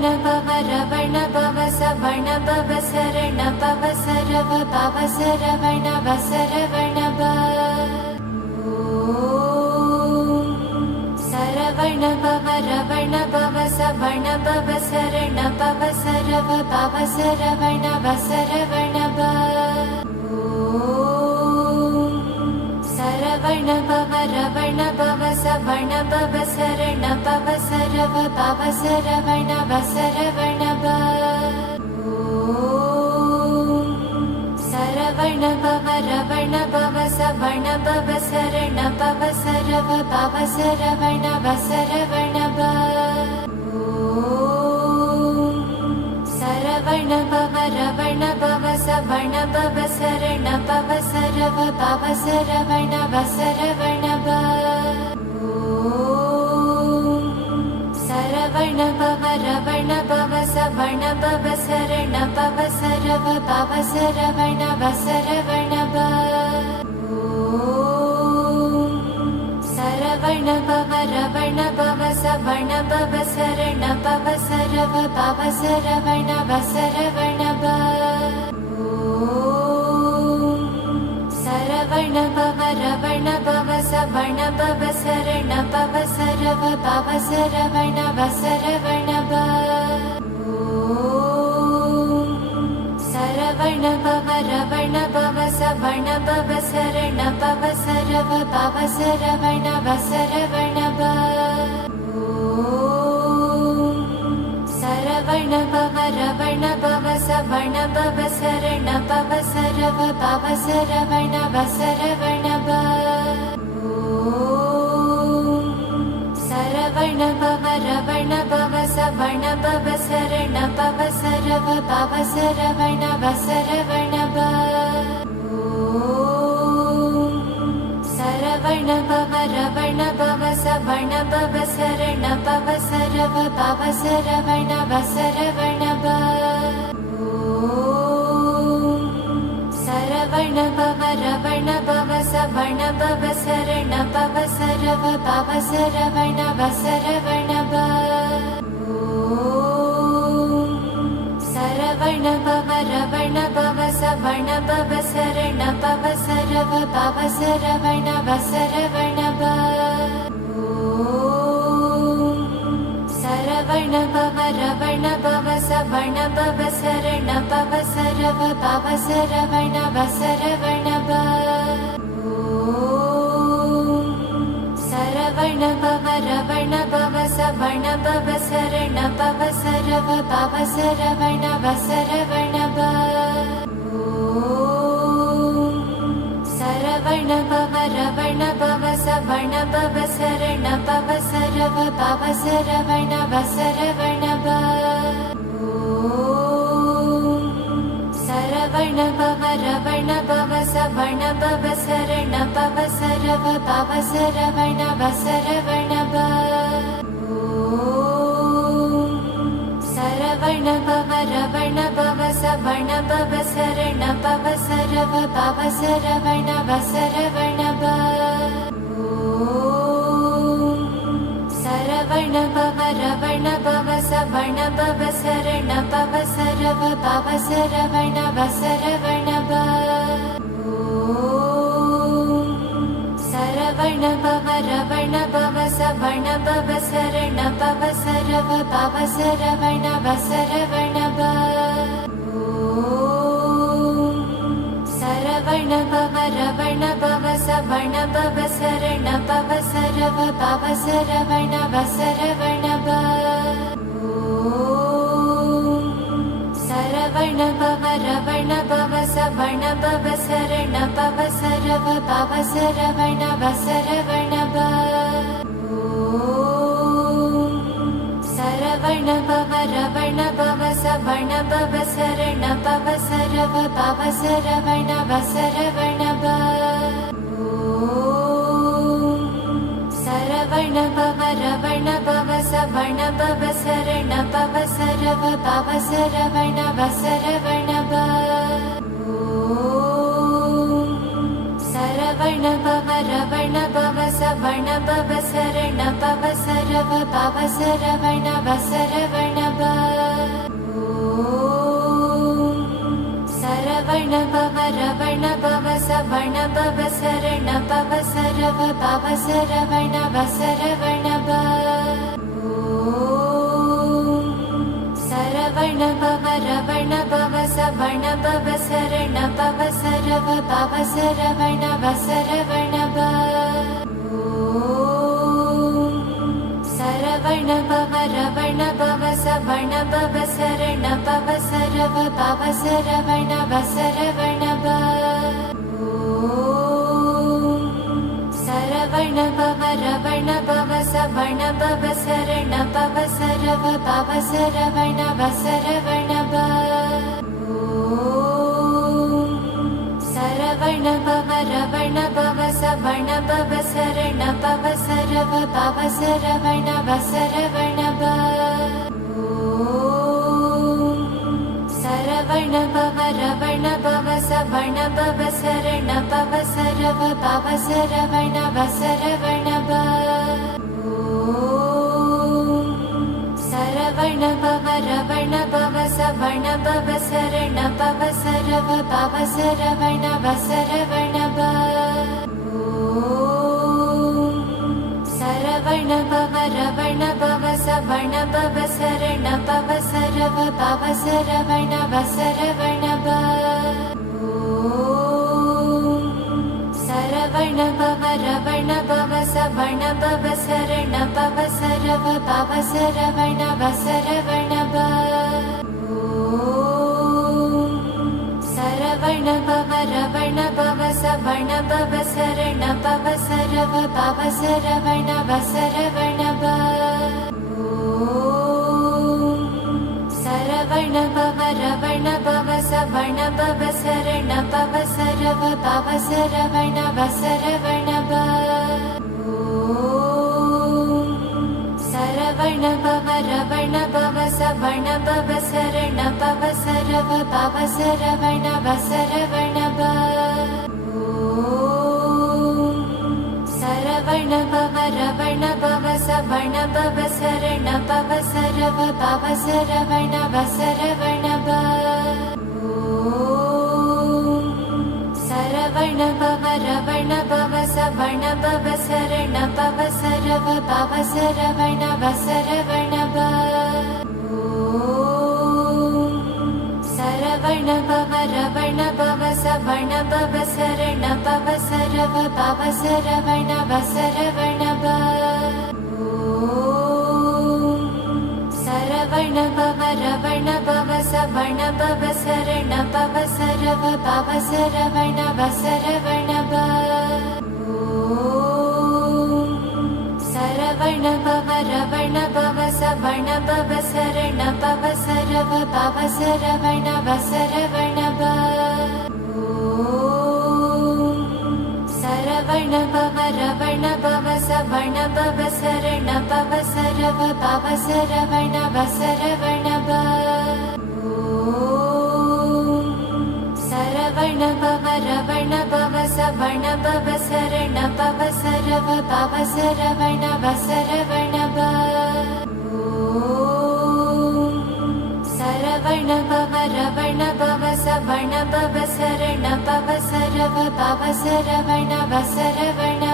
சரவண பவ ரவண பவ சவண பவ சரண பவ சரவ பவ சரவண வசரவண பவ சரவண பவ ரவண பவ சவண பவ சரண பவ சரவ பவ சரவண வசரவண பவ சரவண பவ ரவண பவ சவண பவ சரண பவ சரவ பவ சரவண வசரவண பவ சரவண பவ ரவண பவ சவண பவ சரண பவ சரவ பவ சரவண வசரவண பவ சரவண பவ ரவண பவ சவண பவ சரண பவ சரவ பவ சரவண வசரவண பவ சரவண பவ ரவண பவ சவண பவ சரண பவ சரவ பவ சரவண வசரவண பவ சரவண பவ ரவண பவ சவண பவ சரண பவ சரவ பவ சரவண வசரவண பவ சரவண பவ ரவண பவ சவண பவ சரண பவ சரவ பவ சரவண வசரவண பவ சரவண பவ ரவண பவ சவண பவ சரண பவ சரவ பவ சரவண வசரவண பவ சரவண பவ ரவண பவ சவண பவ சரண பவ சரவ பவ சரவண வசரவண பவ சரவண பவ ரவண பவ சவண பவ சரண பவ சரவ பவ சரவண வசரவண பவ சரவண பவ ரவண பவ சவண பவ சரண பவ சரவ பவ சரவண வசரவண பவ சரவண பவ ரவண பவ சவண பவ சரண பவ சரவ பவ சரவண வசரவண பவ சரவண பவ ரவண பவ சவண பவ சரண பவ சரவ பவ சரவண வசரவண பவ சரவண பவ ரவண பவ சவண பவ சரண பவ சரவ பவ சரவண வசரவண பவ சரவண பவ ரவண பவ சவண பவ சரண பவ சரவ பவ சரவண வசரவண பவ சரவண பவ ரவண பவ சவண பவ சரண பவ சரவ பவ சரவண வசரவண பவ சரவண பவ ரவண பவ சவண பவ சரண பவ சரவ பவ சரவண வசரவண பவ சரவண பவ ரவண பவ சவண பவ சரண பவ சரவ பவ சரவண வசரவண பவ சரவண பவ ரவண பவ சவண பவ சரண பவ சரவ பவ சரவண வசரவண பவ சரவண பவ ரவண பவ சவண பவ சரண பவ சரவ பவ சரவண வசரவண பவ சரவண பவ ரவண பவ சவண பவ சரண பவ சரவ பவ சரவண வசரவண பவ சரவண பவ ரவண பவ சவண பவ சரண பவ சரவ பவ சரவண வசரவண பவ சரவண பவ ரவண பவ சவண பவ சரண பவ சரவ பவ சரவண வசரவண பவ சரவண பவ ரவண பவ சவண பவ சரண பவ சரவ பவ சரவண வசரவண பவ சரவண பவ ரவண பவ சவண பவ சரண பவ சரவ பவ சரவண வசரவண சரவண பவ ரவண பவ சவண பவ சரண பவ சரவ பவ சரவண வசரவண சரவண பவ ரவண பவ சவண பவ சரண பவ சரவ பவ சரவண வசரவண சரவண பவ ரவண பவ சவண பவ சரண பவ சரவ பவ சரவண வசரவண சரவண பவ ரவண பவ சவண பவ சரண பவ சரவ பவ சரவண வசரவண சரவண பவ ரவண பவ சவண பவ சரண பவ சரவ பவ சரவண வசரவண சரவண பவ ரவண பவ சவண பவ சரண பவ சரவ பவ சரவண வசரவண சரவண பவ ரவண பவ சவண பவ சரண பவ சரவ பவ சரவண வசரவண சரவண பவ ரவண பவ சவண பவ சரண பவ சரவ பவ சரவண வசரவண சரவண பவ ரவண பவ சவண பவ சரண பவ சரவ பவ சரவண வசரவண சரவண பவ ரவண பவ சவண பவ சரண பவ சரவ பவ சரவண வசரவண சரவண பவ ரவண பவ சவண பவ சரண பவ சரவ பவ சரவண வசரவண சரவண பவ ரவண பவ சவண பவ சரண பவ சரவ பவ சரவண வசரவண சரவண பவ ரவண பவ சவண பவ சரண பவ சரவ பவ சரவண வசரவண சரவண பவ ரவண பவ சவண பவ சரண பவ சரவ பவ சரவண வசரவண சரவண பவ ரவண பவ சவண பவ சரண பவ சரவ பவ சரவண வசரவண சரவண பவ ரவண பவ சவண பவ சரண பவ சரவ பவ சரவண வசரவண சரவண பவ ரவண பவ சவண பவ சரண பவ சரவ பவ சரவண வசரவண சரவண பவ ரவண பவ சவண பவ சரண பவ சரவ பவ சரவண வசரவண சரவண பவ ரவண பவ சவண பவ சரண பவ சரவ பவ சரவண வசரவண சரவண பவ ரவண பவ சவண பவ சரண பவ சரவ பவ சரவண வசரவண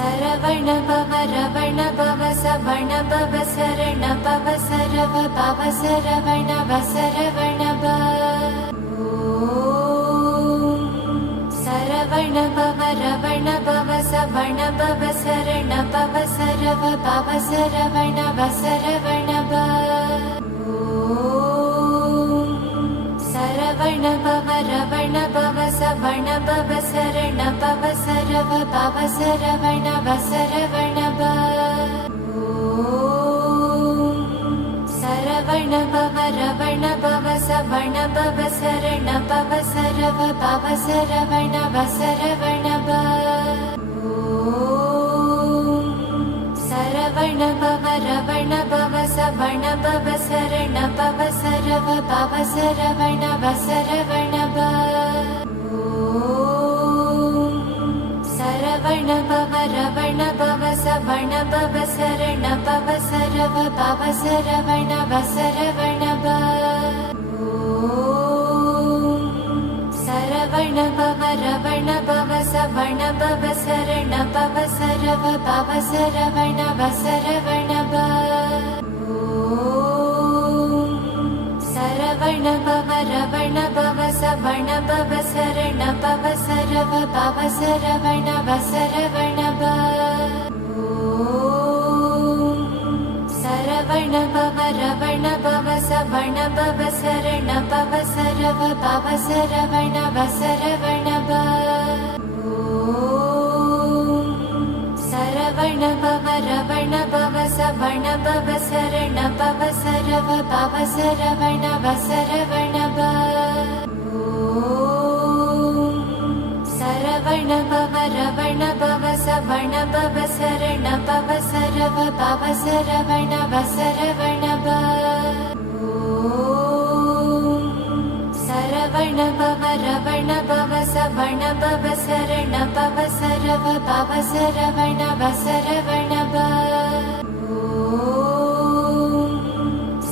சரவண பவ ரவண பவ சவண பவ சரண பவ சரவ பவ சரவண வசரவண சரவண பவ ரவண பவ சவண பவ சரண பவ சரவ பவ சரவண வசரவண சரவண பவ ரவண பவ சவண பவ சரண பவ சரவ பவ சரவண வசரவண சரவண பவ ரவண பவ சவண பவ சரண பவ சரவ பவ சரவண வசரவண சரவண பவ ரவண பவ சவண பவ சரண பவ சரவ பவ சரவண வசரவண சரவண பவ ரவண பவ சவண பவ சரண பவ சரவ பவ சரவண வசரவண சரவண பவ ரவண பவ சவண பவ சரண பவ சரவ பவ சரவண வசரவண சரவண பவ ரவண பவ சவண பவ சரண பவ சரவ பவ சரவண வசரவண சரவண பவ ரவண பவ சவண பவ சரண பவ சரவ பவ சரவண வசரவண சரவண பவ ரவண பவ சவண பவ சரண பவ சரவ பவ சரவண வசரவண சரவண பவ ரவண பவ சவண பவ சரண பவ சரவ பவ சரவண வசரவண சரவண பவ ரவண பவ சவண பவ சரண பவ சரவ பவ சரவண வசரவண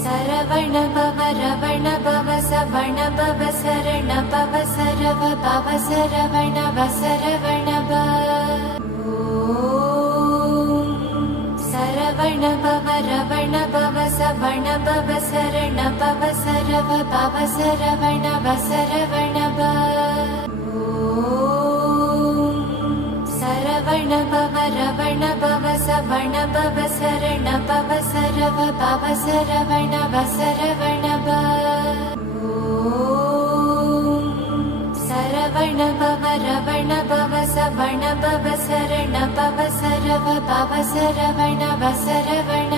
சரவண பவ ரவண பவ சவண பவ சரண பவ சரவ பவ சரவண வசரவண சரவண பவ ரவண பவ சவண பவ சரண பவ சரவ பவ சரவண வசரவண சரவண பவ ரவண பவ சவண பவ சரண பவ சரவ பவ சரவண வசரவண சரவண பவ ரவண பவ சவண பவ சரண பவ சரவ பவ சரவண வசரவண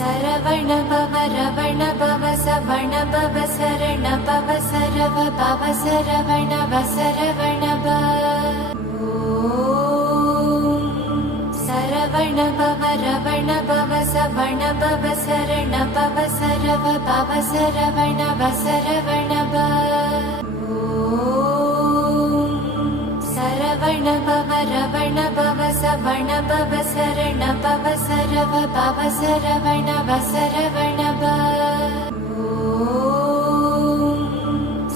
சரவண பவ ரவண பவ சவண பவ சரண பவ சரவ பவ சரவண வசரவண சரவண பவ ரவண பவ சவண பவ சரண பவ சரவ பவ சரவண வசரவண சரவண பவ ரவண பவ சவண பவ சரண பவ சரவ பவ சரவண வசரவண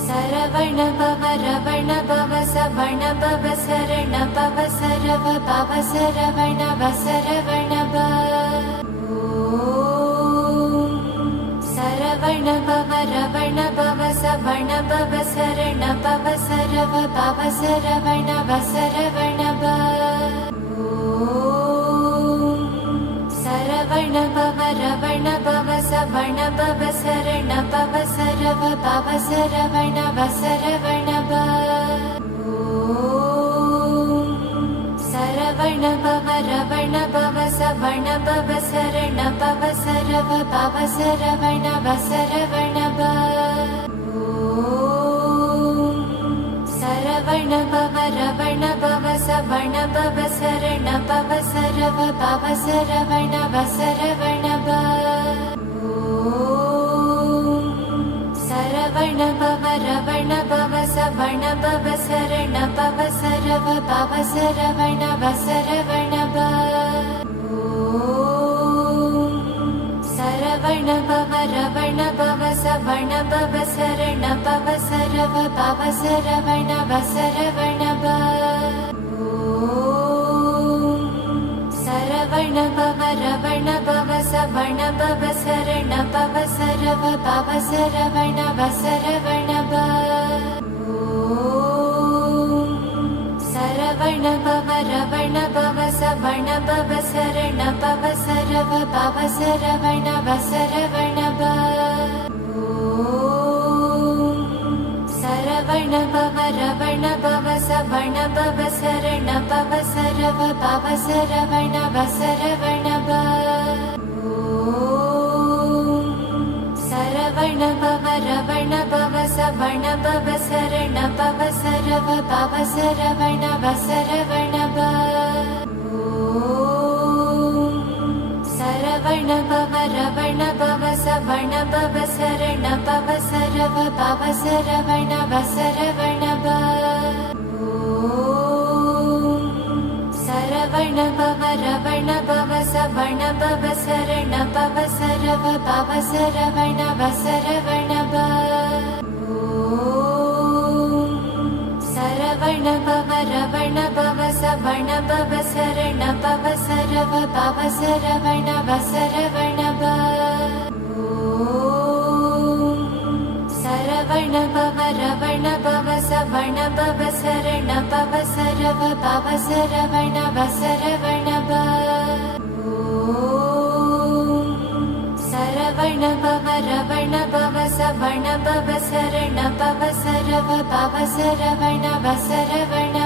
சரவண பவ ரவண பவ சவண பவ சரண பவ சரவ பவ சரவண வசரவண சரவண பவ ரவண பவ சவண பவ சரண பவ சரவ பவ சரவண வசரவண சரவண பவ ரவண பவ சவண பவ சரண பவ சரவ பவ சரவண வசரவண சரவண பவ ரவண பவ சவண பவ சரண பவ சரவ பவ சரவண வசரவண சரவண பவ ரவண பவ சவண பவ சரண பவ சரவ பவ சரவண வசரவண சரவண பவ ரவண பவ சவண பவ சரண பவ சரவ பவ சரவண வசரவண சரவண பவ ரவண பவ சவண பவ சரண பவ சரவ பவ சரவண வசரவண சரவண பவ ரவண பவ சவண பவ சரண பவ சரவ பவ சரவண வசரவண சரவண பவ ரவண பவ சவண பவ சரண பவ சரவ பவ சரவண வசரவண சரவண பவ ரவண பவ சவண பவ சரண பவ சரவ பவ சரவண வசரவண சரவண பவ ரவண பவ சவண பவ சரண பவ சரவ பவ சரவண வசரவண சரவண பவ ரவண பவ சவண பவ சரண பவ சரவ பவ சரவண வசரவண சரவண பவ ரவண பவ சவண பவ சரண பவ சரவ பவ சரவண வசரவண சரவண பவ ரவண பவ சவண பவ சரண பவ சரவ பவ சரவண வசரவண சரவண பவ ரவண பவ சவண பவ சரண பவ சரவ பவ சரவண வசரவண சரவண பவ ரவண பவ சவண பவ சரண பவ சரவ பவ சரவண வசரவண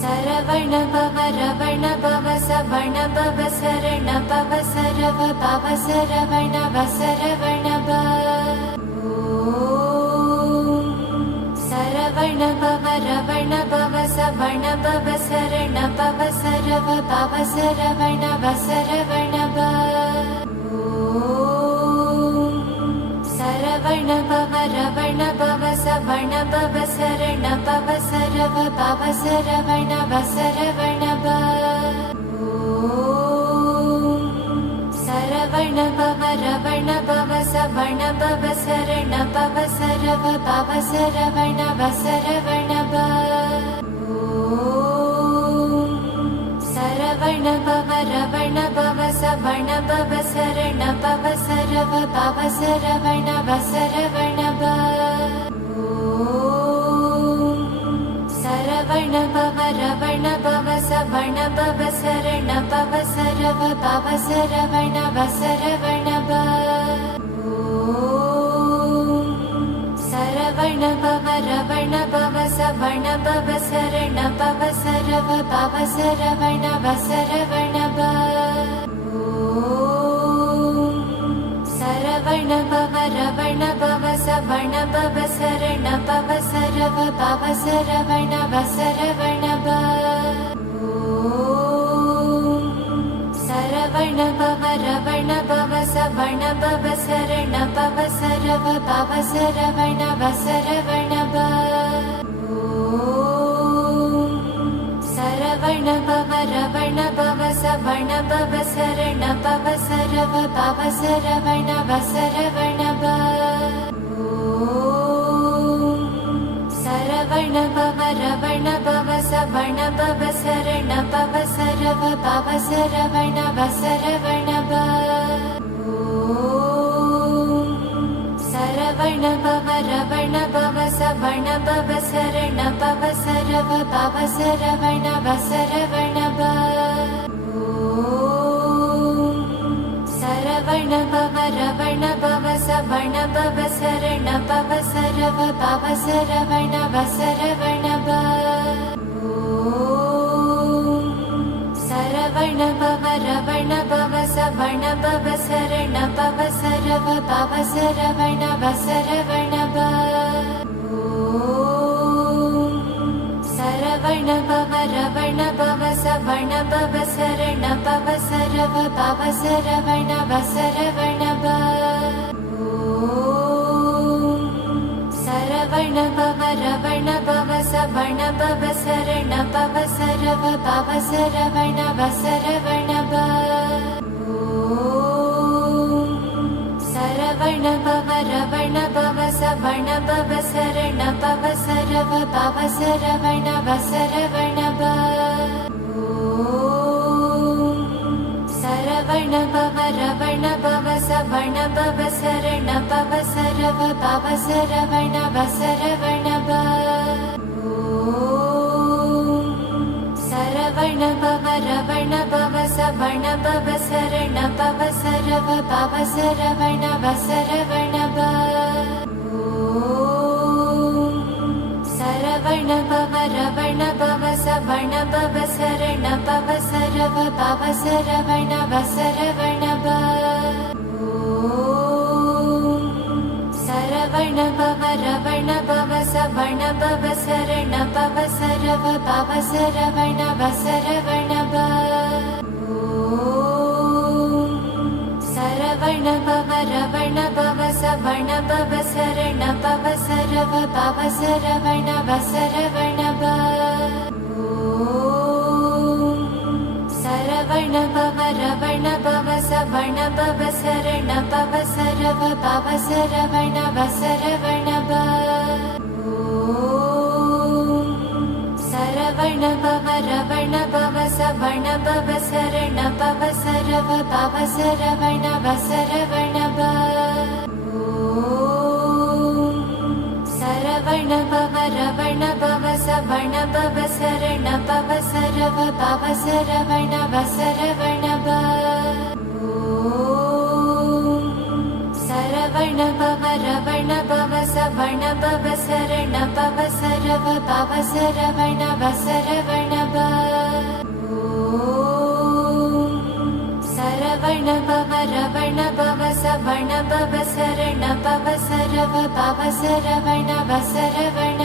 சரவண பவ ரவண பவ சவண பவ சரண பவ சரவ பவ சரவண வசரவண சரவண பவ ரவண பவ சவண பவ சரண பவ சரவ பவ சரவண வசரவண சரவண பவ ரவண பவ சவண பவ சரண பவ சரவ பவ சரவண வசரவண சரவண பவ ரவண பவ சவண பவ சரண பவ சரவ பவ சரவண வசரவண சரவண பவ ரவண பவ சவண பவ சரண பவ சரவ பவ சரவண வசரவண சரவண பவ ரவண பவ சவண பவ சரண பவ சரவ பவ சரவண வசரவண சரவண பவ ரவண பவ சவண பவ சரண பவ சரவ பவ சரவண வசரவண சரவண பவ ரவண பவ சவண பவ சரண பவ சரவ பவ சரவண வசரவண சரவண பவ ரவண பவ சவண பவ சரண பவ சரவ பவ சரவண வசரவண சரவண பவ ரவண பவ சவண பவ சரண பவ சரவ பவ சரவண வசரவண சரவண பவ ரவண பவ சவண பவ சரண பவ சரவ பவ சரவண வசரவண சரவண பவ ரவண பவ சவண பவ சரண பவ சரவ பவ சரவண வசரவண சரவண பவ ரவண பவ சவண பவ சரண பவ சரவ பவ சரவண வசரவண சரவண பவ ரவண பவ சவண பவ சரண பவ சரவ பவ சரவண வசரவண சரவண பவ ரவண பவ சவண பவ சரண பவ சரவ பவ சரவண வசரவண சரவண பவ ரவண பவ சவண பவ சரண பவ சரவ பவ சரவண வசரவண சரவண பவ ரவண பவ சவண பவ சரண பவ சரவ பவ சரவண வசரவண சரவண பவ ரவண பவ சவண பவ சரண பவ சரவ பவ சரவண வசரவண சரவண பவ ரவண பவ சவண பவ சரண பவ சரவ பவ சரவண வசரவண சரவண பவ ரவண பவ சவண பவ சரண பவ சரவ பவ சரவண வசரவண சரவண பவ ரவண பவ சவண பவ சரண பவ சரவ பவ சரவண வசரவண சரவண பவ ரவண பவ சவண பவ சரண பவ சரவ பவ சரவண வசரவண சரவணப சரவண பவ ரவண பவ சவண பவ சரண பவ சரவ பவ சரவண வசரவணப சரவண பவ ரவண பவ சவண பவ சரண பவ சரவ பவ சரவண வசரவணப சரவண பவ ரவண பவ சவண பவ சரண பவ சரவ பவ சரவண வசரவணப சரவண பவ ரவண பவ சவண பவ சரண பவ சரவ பவ சரவண வசரவணப சரவண பவ ரவண பவ சவண பவ சரண பவ சரவ பவ சரவண வசரவண